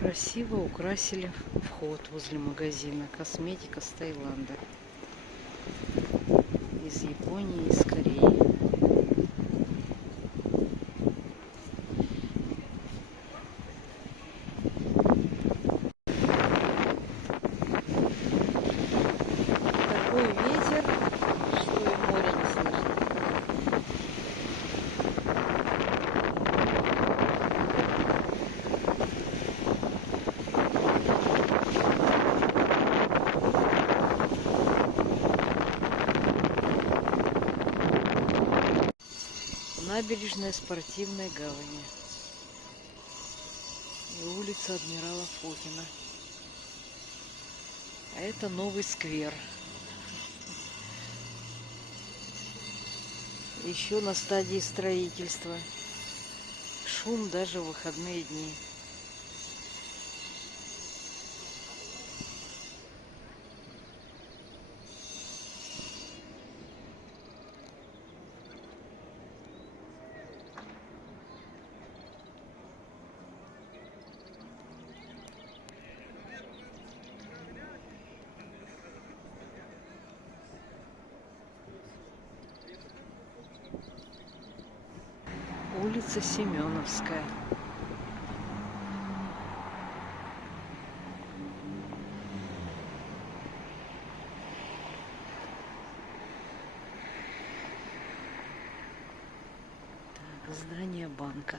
Красиво украсили вход возле магазина. Косметика с Таиланда. Из Японии, из Кореи. Такой ветер, что и море не слышно. Набережная Спортивной гавани и улица Адмирала Фокина. А это новый сквер. Еще на стадии строительства. Шум даже в выходные дни. Улица Семеновская. Так, здание банка.